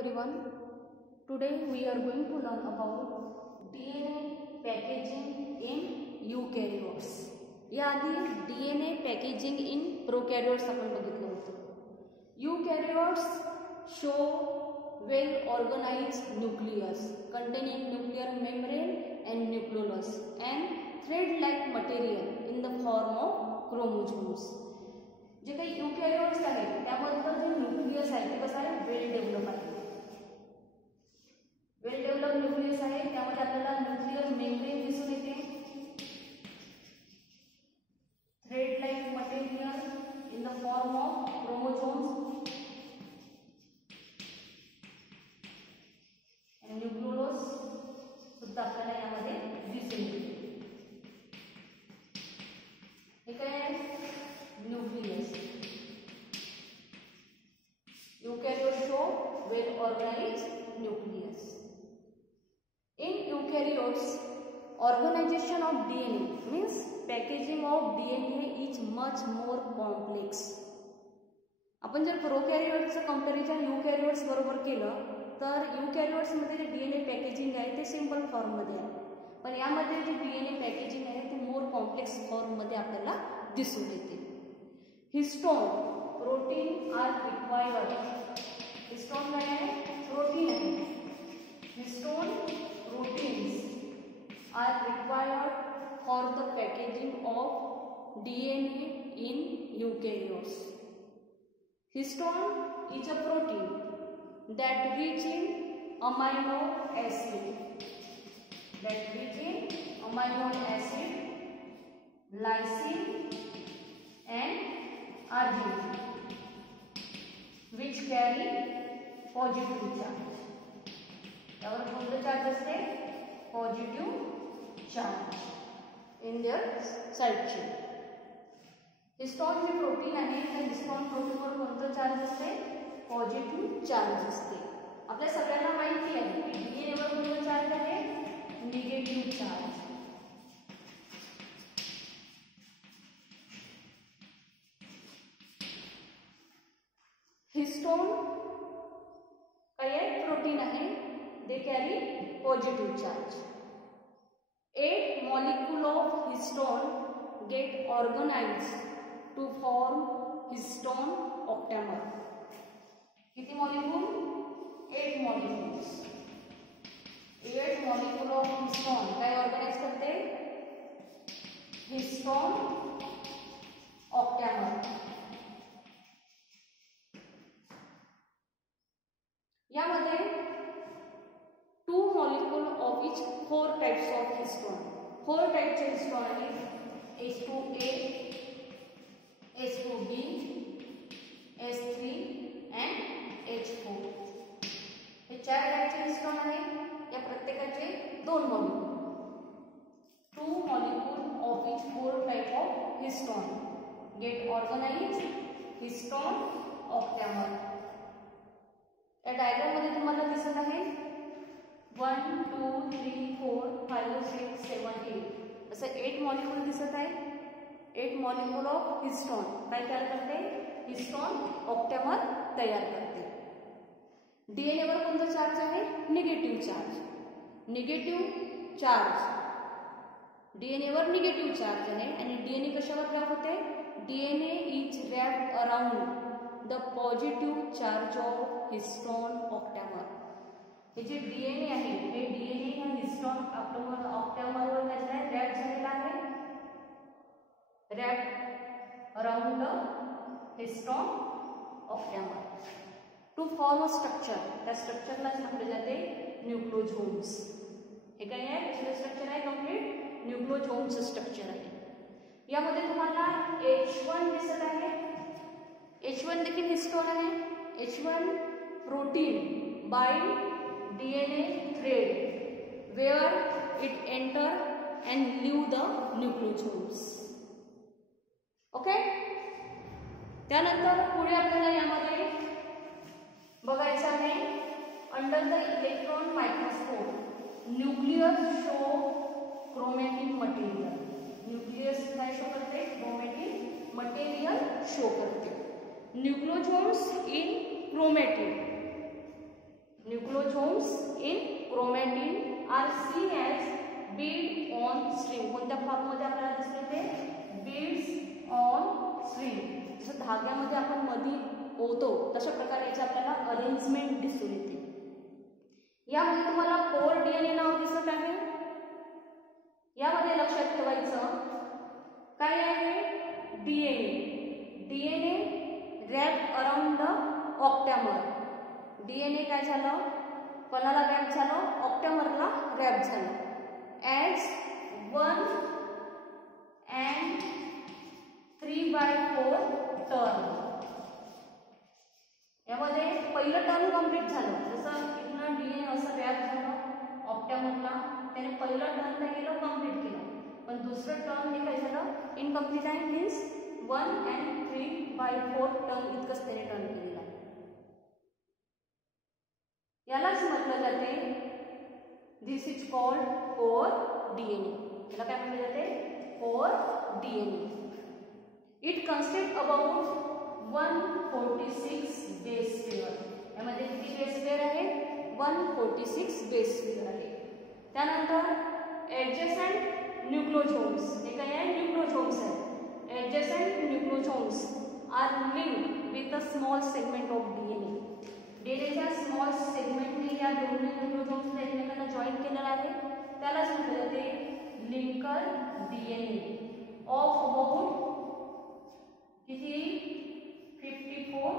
everyone. Today we are going to learn about DNA packaging in eukaryotes. याआधी DNA packaging in prokaryotes आपण बघितलं होतं. Eukaryotes show well organized nucleus containing nuclear membrane and nucleolus and thread-like material in the form of chromosomes. जे काही यूकॅरियोट्स आहेत त्यामधलं जे nucleus आहे ते कसं आहे, वेल डेव्हलप आहे. वेल डेव्हलप न्यूक्लियस आहे, त्यामध्ये आपल्याला न्यूक्लियर मेम्ब्रेन दिसून येते, thread like material in the form of chromosomes आणि न्यूक्लियोलस सुद्धा आपल्याला यामध्ये दिसून येते. हे काय आहे, nucleus. Eukaryotes show well organized nucleus. In eukaryotes, organization of DNA means packaging of DNA is much more complex. आपण जर प्रोकॅरियोट्सचं कंपॅरिझन यूकॅरियोट्स बरोबर केलं तर यूकॅरियोट्स मध्ये जे DNA पॅकेजिंग आहे ते सिंपल फॉर्म मध्ये आहे, पण यामध्ये जे DNA पॅकेजिंग आहे ते मोर कॉम्प्लेक्स फॉर्म मध्ये आपल्याला दिसून येते. Histone protein are required. Histone काय आहे, प्रोटीन आहे. Histone proteins are required for the packaging of DNA in eukaryotes. Histone is a protein that rich in amino acid. Lysine and arginine, which carry positive charge. यावर कोणतं charge असते, positive charge in their side chain. Histone जे protein आहे त्या histone प्रोटीनवर कोणतं charge असते, positive charge असते. आपल्या सगळ्यांना माहिती आहे की DNA वर कोणतं चार्ज आहे, निगेटिव्ह चार्ज. हिस्टोन काय आहे, प्रोटीन आहे, they carry positive charge. 8 molecule of histone get organized to form histone octamer. किती molecule, 8 molecules. 8 molecule of histone काय ऑर्गनाइज करते, हिस्टोन ऑक्टॅमर. यामध्ये 2 molecule of each 4 types of histone. 4 टाइपचे histone आहेत, H2A, H2B, H3 and H4. हे 4 टाइपचे histone आहेत. या प्रत्येकाचे 2 molecule. 2 molecule of each 4 type of histone get organized histone octamer. या डायग्राम मध्ये तुम्हाला दिसत आहे 1 2 3 4 5 6 7 8 असं 8 मॉलिक्यूल दिसत आहे. 8 मॉलिक्यूल ऑफ हिस्टोन काय तयार करते, हिस्टोन ऑक्टॅमर तयार करते. DNA वर कोणतं चार्ज आहे, negative charge. Negative charge DNA वर निगेटिव्ह चार्ज आहे आणि DNA कशावर रॅप होते, DNA is wrapped around the positive charge of histone octamer. हे जे DNA आहे हे DNA ह्या हिस्टोन ऑक्टॅमरवर कसं आहे, रॅप झालेला आहे, wrap around the histone octamer to form a structure. त्या स्ट्रक्चरला म्हटले जाते न्यूक्लियोझोम्स. हे काय आहे, स्ट्रक्चर आहे कंप्लीट न्यूक्लियोझोम्सचं स्ट्रक्चर आहे. यामध्ये तुम्हाला H1 दिसत आहे. H1 देखील हिस्टोन आहे. H1 protein bind DNA thread where it enter and leave the nucleosomes. Okay, त्यानंतर पुढे आपल्याला यामध्ये बघायचं आहे under the electron microscope nucleus show chromatin material. Nucleus काय शो करते, क्रोमॅटिन मटेरियल शो करते. Nucleosomes in chromatin nucleosomes in chromatin are seen as bead on string. कोणत्या फॉर्ममध्ये आपल्याला दिसते ते बीड्स ऑन स्ट्रिंग. जसं धाग्यामध्ये आपण मधी ओवतो तशा प्रकारे याची आपल्याला अरेंजमेंट दिसून येते. यामध्ये तुम्हाला कोर डीएनए नाव दिसत आहे. यामध्ये लक्षात ठेवायचं काय आहे DNA. DNA wrap around the octamer. DNA काय झालं कोणाला रॅप झालं ऑक्टॅमरला रॅप झालं. As 1 and 3/4 turn. यामध्ये पहिलं टर्न कंप्लीट झालं. जसं इथनं डीएनए असं रॅप झालं ऑक्टॅमरला त्याने पहिलं टर्न काय केलं कंप्लीट केलं. पण दुसरं टर्न हे काय झालं इनकम्प्लीट आहे. मीन्स 1 and 3/4 टर्न इतकंच त्याने टर्न केलेलं आहे. यालाच म्हटलं जाते दिस इज कॉल्ड कोर डीएनए. याला काय म्हटलं जाते core DNA. It consist about 146 base pair. यामध्ये किती बेस पेअर आहे 146 बेस पेअर आहे. त्यानंतर ॲडजसंट न्यूक्लोझोम्स. हे काय आहे न्यूक्लोझोम्स आहे. Adjacent nucleosomes are linked with a small segment of DNA. डीएनएच्या स्मॉल सेगमेंटने या दोन्ही न्यूक्लोझोम्सला एकमेकांना जॉईन केलेलं आहे. त्यालाच म्हटलं जाते लिंकर डीएनए ऑफ अबाउट किती 54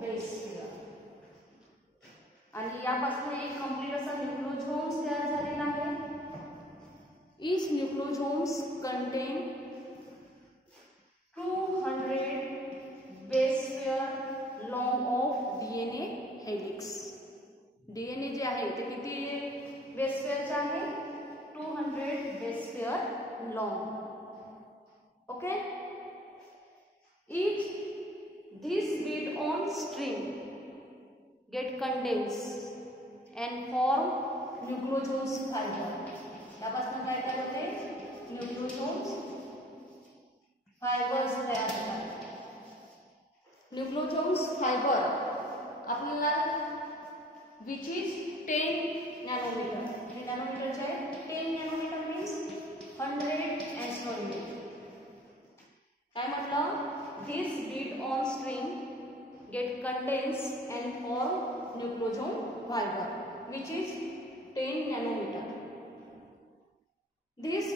बेस पेअर. आणि यापासून एक कंप्लीट असा न्यूक्लोझोम्स तयार झालेला आहे. Each न्यूक्लोझोम्स contain 200 base pair long of DNA helix. DNA जे आहे ते किती बेस पेअरचे आहे 200 base pair long. Okay. Each this bead on string get condensed and form nucleosomes fiber. त्यापासून काय तयार होते न्यूक्लोझोम्स फायबर्स तयार होतात. न्यूक्लोझोम्स फायबर आपल्याला विच इज 10 नॅनोमीटर. हे नॅनोमीटरचे आहे. 10 नॅनोमीटर मीन्स 100 एंस्ट्रॉइड. काय म्हटलं this bead on string get condensed and form nucleosome fiber which is 10 nanometer. This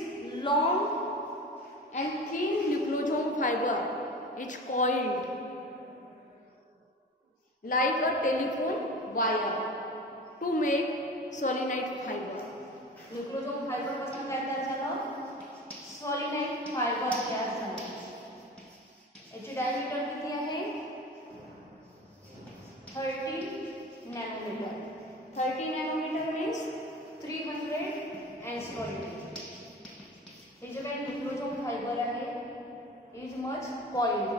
long and thin nucleosome fiber is coiled like a telephone wire to make solenoid fiber. nucleosome fiber पासून काय तयार झालं solenoid fiber तयार झालं. याची diameter किती आहे 30 nanometre. 30 nanometre means 300 एंस्ट्रॉइड. हे जे काही न्यूक्लोझोम फायबर आहे is much coiled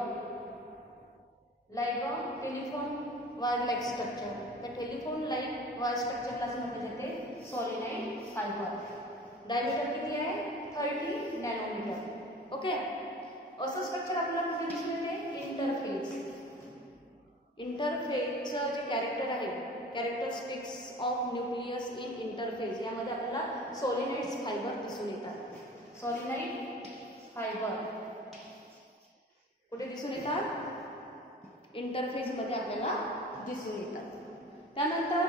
like a telephone wire like structure. त्या टेलिफोन लाईक वायर स्ट्रक्चरलाच म्हटले जाते सॉलिनाइड फायबर. डायमीटर किती आहे 30 नॅनोमीटर. ओके. असं स्ट्रक्चर आपल्याला कुठे दिसून येते इंटरफेज. इंटरफेजचं जे कॅरेक्टर आहे characteristics of nucleus in interphase यामध्ये आपल्याला सॉलिनाइड्स फायबर दिसून येतात. सॉलिनाइड फायबर कुठे दिसून येतात इंटरफेजमध्ये आपल्याला दिसून येतात. त्यानंतर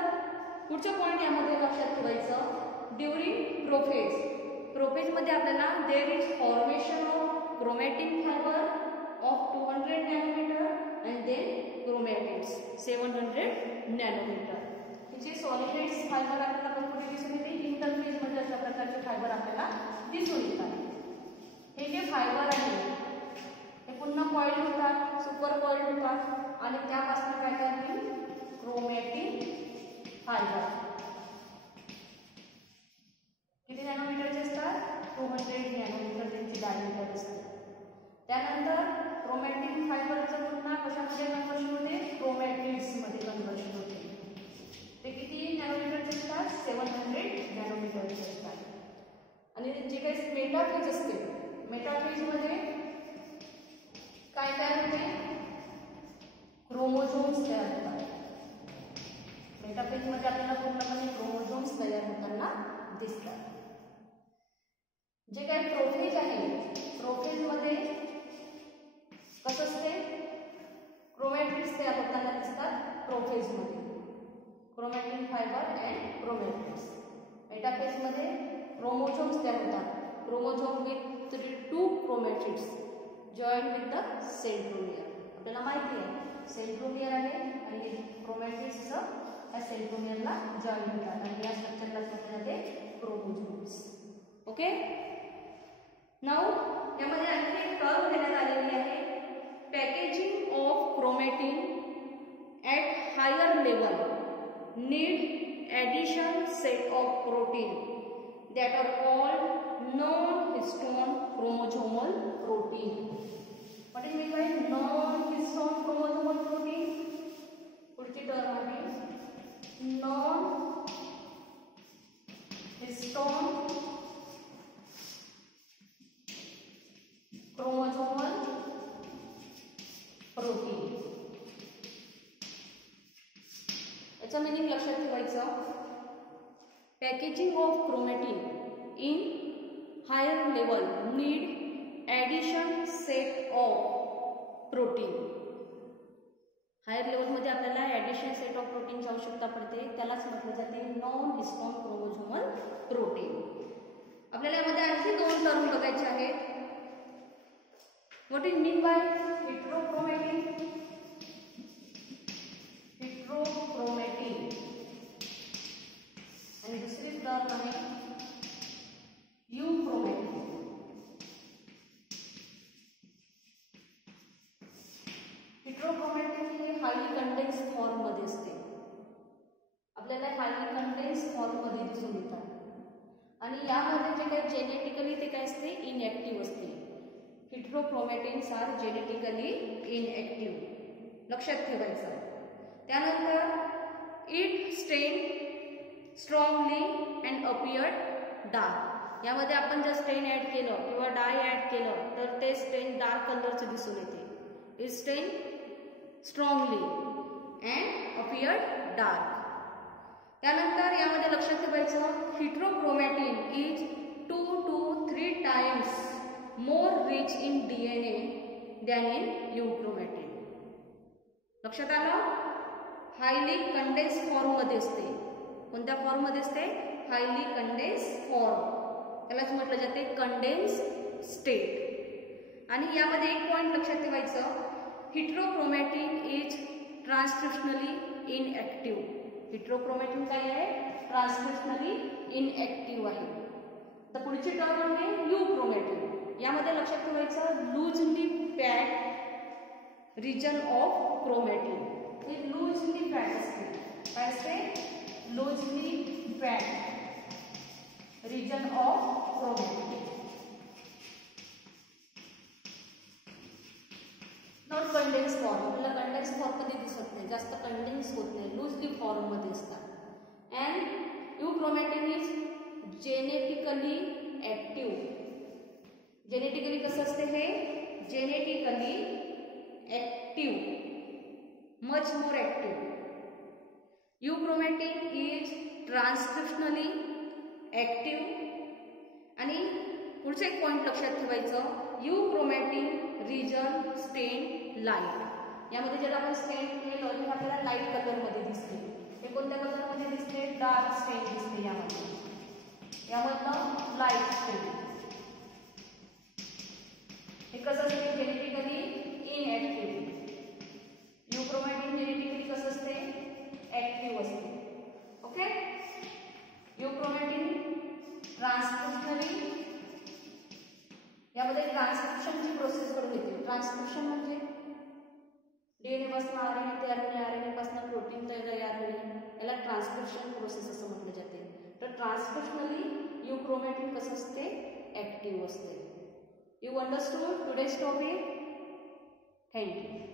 पुढचं पॉईंट यामध्ये लक्षात ठेवायचं ड्युरिंग प्रोफेज. प्रोफेजमध्ये आपल्याला there is formation of chromatin fiber of 200 nanometer and then chromatids 700 nanometer. हिचे सॉलिनाइड्स फायबर आपल्याला कुठे दिसून येते इंटरफेज मध्ये अशा प्रकारचे फायबर आपल्याला दिसून येतात. हे जे फायबर आहे हे पुन्हा कॉइल होतात सुपर कॉइल होतात आणि त्यापासून काय करतील क्रोमॅटिन फायबर. किती नॅनोमीटरचे असतात 200 नॅनोमीटर त्यांची डायमीटर असते. त्यानंतर क्रोमॅटिन फायबरचं पुन्हा कशामध्ये कन्वर्शन होते क्रोमॅटिड्स मध्ये कन्वर्शन होते. ते किती नॅनोमीटरचे असतात 700 नॅनोमीटरचे असतात. आणि जे काही मेटाफेज असते मेटाफेज मध्ये काय तयार होते क्रोमोझोम्स तयार होतात. मेटाफेजमध्ये आपल्याला पूर्णपणे क्रोमोझोम्स तयार होताना दिसतात. जे काही प्रोफेज आहे, प्रोफेजमध्ये कसं असते, क्रोमॅटिड्स तयार होताना दिसतात प्रोफेजमध्ये, क्रोमॅटिन फायबर अँड क्रोमॅटिड्स. मेटाफेजमध्ये क्रोमोझोम्स तयार होतात, chromosome with 2 chromatids join with the centromere. आपल्याला माहिती आहे सेंट्रोमियर आहे आणि क्रोमॅटिड्सचं त्या सेंट्रोमियरला जॉईन होतात आणि या स्ट्रक्चरला म्हटलं जाते क्रोमोझोम्स. ओके. नाऊ यामध्ये आणखी एक टर्म देण्यात आलेली आहे, packaging of chromatin at higher level need addition set of protein that are called non-histone chromosomal protein. What is meant by non-histone chromosomal protein? पुढची टर्म आहे non-histone chromosomal protein. याचा meaning लक्षात ठेवायचं, packaging of chromatin in higher level need addition set of protein. Higher लेवलमध्ये आपल्याला addition set of प्रोटीनची आवश्यकता पडते, त्यालाच म्हटलं जाते नॉन हिस्टोन क्रोमोझोमल प्रोटीन. आपल्याला यामध्ये आणखी 2 टर्म बघायचे आहेत. What is mean by heterochromatin? Heterochromatin आणि दुसरी टर्म आहे यूक्रोमॅटिन. हेटेरोक्रोमॅटिन हे हायली कंडेन्स फॉर्म मध्ये असते, आपल्याला हायली कंडेन्स फॉर्म मध्ये दिसून येतात आणि यामध्ये जे काही जेनेटिकली ते काय असते, इनएक्टिव्ह असते. हेटेरोक्रोमॅटिन्स आर जेनेटिकली इनएक्टिव्ह, लक्षात ठेवायचं. त्यानंतर इट स्टेन स्ट्रॉंगली अँड अपियर्ड डार्क. यामध्ये आपण जर स्टेन ॲड केलं किंवा डाय ॲड केलं तर ते स्टेन डार्क कलरचं दिसून येते. इट स्टेन स्ट्रॉंगली अँड अपियर्ड डार्क. त्यानंतर यामध्ये लक्षात ठेवायचं, हेटेरोक्रोमॅटिन is 2 to 3 times more rich in DNA than in यूक्रोमॅटिन. लक्षात आलं? हायली कंडेन्स फॉर्म मध्ये असते. कोणत्या फॉर्म मध्ये असते? हायली कंडेन्स फॉर्म, त्यालाच म्हटलं जाते कंडेन्स स्टेट. आणि यामध्ये एक पॉइंट लक्षात ठेवायचं, हेटेरोक्रोमॅटिन इज ट्रान्सक्रिप्शनली इनएक्टिव्ह. हेटेरोक्रोमॅटिन काय आहे? ट्रान्सक्रिप्शनली इनएक्टिव्ह आहे. तर पुढची टर्म आहे यूक्रोमॅटिन. यामध्ये लक्षात ठेवायचं, loosely packed region of chromatin. हे लूजली पॅक्ड असते. काय असते? Loosely packed region of chromatin. Not condense form, आपल्याला कंडेन्स फॉर्म मध्ये दिसत नाही, जास्त कंडेन्स होत नाही, लूजली फॉर्म मध्ये असतात. And euchromatin is genetically active. Genetically कसं असते हे? Genetically active, much more active. Euchromatin is transcriptionally active. आणि पुढचं एक पॉइंट लक्षात ठेवायचं, यूक्रोमॅटिन रिजन स्टेन लाईट. यामध्ये जर आपण स्टेन केलं तर आपल्याला लाईट कलरमध्ये दिसते. हे कोणत्या कलरमध्ये दिसते? डार्क स्टेन दिसते. यामधलं लाईट स्टेन. हे कसं असते? जेनेटिकली इनएक्टिव्ह. यूक्रोमॅटिन जेनेटिकली कसं असते? ॲक्टिव्ह असते. ओके. यूक्रोमॅटिन ट्रान्सक्रिप्शनली, यामध्ये ट्रान्सक्रिप्शनची प्रोसेस करून येते. ट्रान्सक्रिप्शन म्हणजे डीएनए पासून आरएनए तयार होणे, आरएनए पासून प्रोटीन तयार होणे, याला ट्रान्सक्रिप्शन प्रोसेस असं म्हटलं जाते. तर ट्रान्सक्रिप्शनली यूक्रोमॅटिन कसं असते? ॲक्टिव्ह असते. You understood today's topic? Thank you.